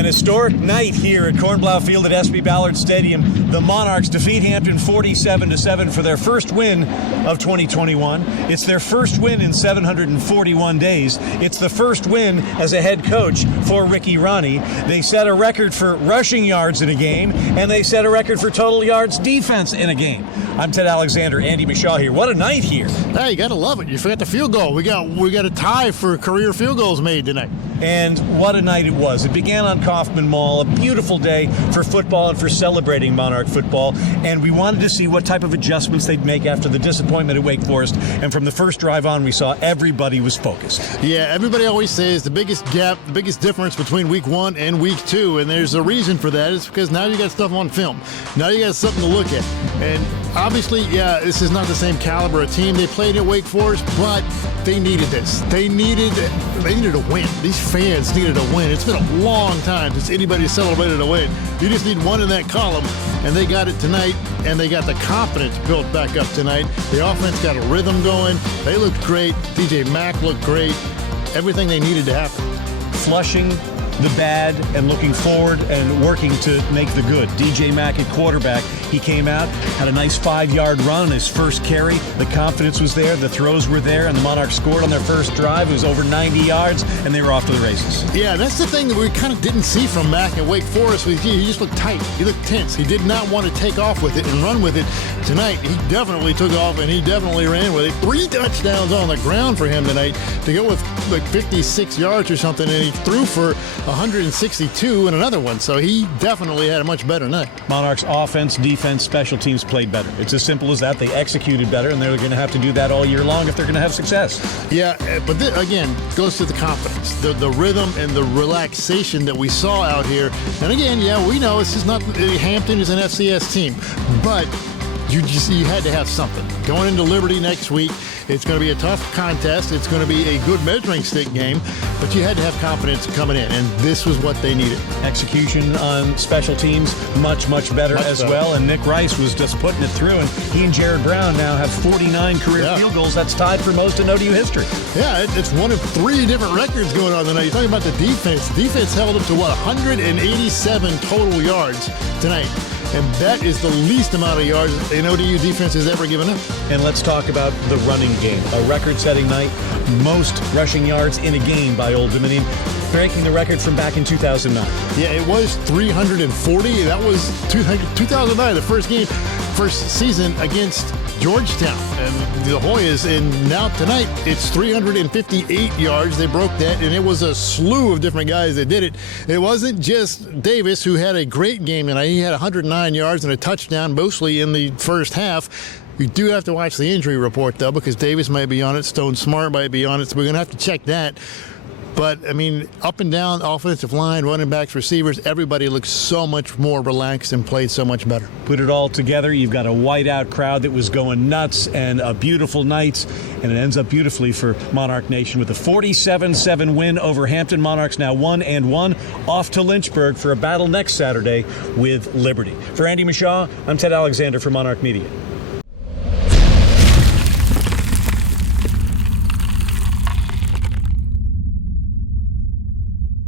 An historic night here at Cornblow Field at SB Ballard Stadium. The Monarchs defeat Hampton 47-7 for their first win of 2021. It's their first win in 741 days. It's the first win as a head coach for Ricky Ronnie. They set a record for rushing yards in a game, and they set a record for total yards defense in a game. I'm Ted Alexander, Andy Mishaw here. What a night here. Hey, you got to love it. You forgot the field goal. We got a tie for career field goals made tonight. And what a night it was. It began on Kaufman Mall, a beautiful day for football and for celebrating Monarch football. And we wanted to see what type of adjustments they'd make after the disappointment at Wake Forest. And from the first drive on, we saw everybody was focused. Yeah, everybody always says the biggest gap, the biggest difference between week 1 and week 2. And there's a reason for that. It's because now you got stuff on film. Now you got something to look at. And obviously, yeah, this is not the same caliber of team they played at Wake Forest, but they needed this. They needed a win. These fans needed a win. It's been a long time since anybody celebrated a win. You just need one in that column, and they got it tonight, and they got the confidence built back up tonight. The offense got a rhythm going. They looked great. DJ Mack looked great. Everything they needed to happen. Flushing the bad and looking forward and working to make the good. DJ Mack at quarterback. He came out, had a nice 5-yard run on his first carry. The confidence was there, the throws were there, and the Monarchs scored on their first drive. It was over 90 yards, and they were off to the races. Yeah, that's the thing that we kind of didn't see from Mack at Wake Forest. He just looked tight. He looked tense. He did not want to take off with it and run with it. Tonight, he definitely took off, and he definitely ran with it. 3 touchdowns on the ground for him tonight to go with like 56 yards or something, and he threw for 162 and another one. So he definitely had a much better night. Monarchs offense, defense, special teams played better. It's as simple as that. They executed better, and they're going to have to do that all year long if they're going to have success. Yeah, but again, goes to the confidence, the rhythm, and the relaxation that we saw out here. And again, yeah, we know this is not Hampton is an FCS team, but you had to have something. Going into Liberty next week, it's going to be a tough contest. It's going to be a good measuring stick game, but you had to have confidence coming in, and this was what they needed. Execution on special teams, much better as well, and Nick Rice was just putting it through, and he and Jared Brown now have 49 career field goals. That's tied for most in ODU history. Yeah, it's one of 3 different records going on tonight. You're talking about the defense. Defense held up to, 187 total yards tonight. And that is the least amount of yards an ODU defense has ever given up. And let's talk about the running game. A record-setting night, most rushing yards in a game by Old Dominion, breaking the record from back in 2009. Yeah, it was 340. That was 2009, the first season against Georgetown and the Hoyas, and now tonight it's 358 yards. They broke that, and it was a slew of different guys that did it. It wasn't just Davis, who had a great game tonight. He had 109 yards and a touchdown, mostly in the first half. You do have to watch the injury report, though, because Davis might be on it, Stone Smart might be on it, so we're going to have to check that. But, I mean, up and down, offensive line, running backs, receivers, everybody looks so much more relaxed and played so much better. Put it all together, you've got a whiteout crowd that was going nuts and a beautiful night, and it ends up beautifully for Monarch Nation with a 47-7 win over Hampton. Monarchs now 1-1, off to Lynchburg for a battle next Saturday with Liberty. For Andy Mishaw, I'm Ted Alexander for Monarch Media.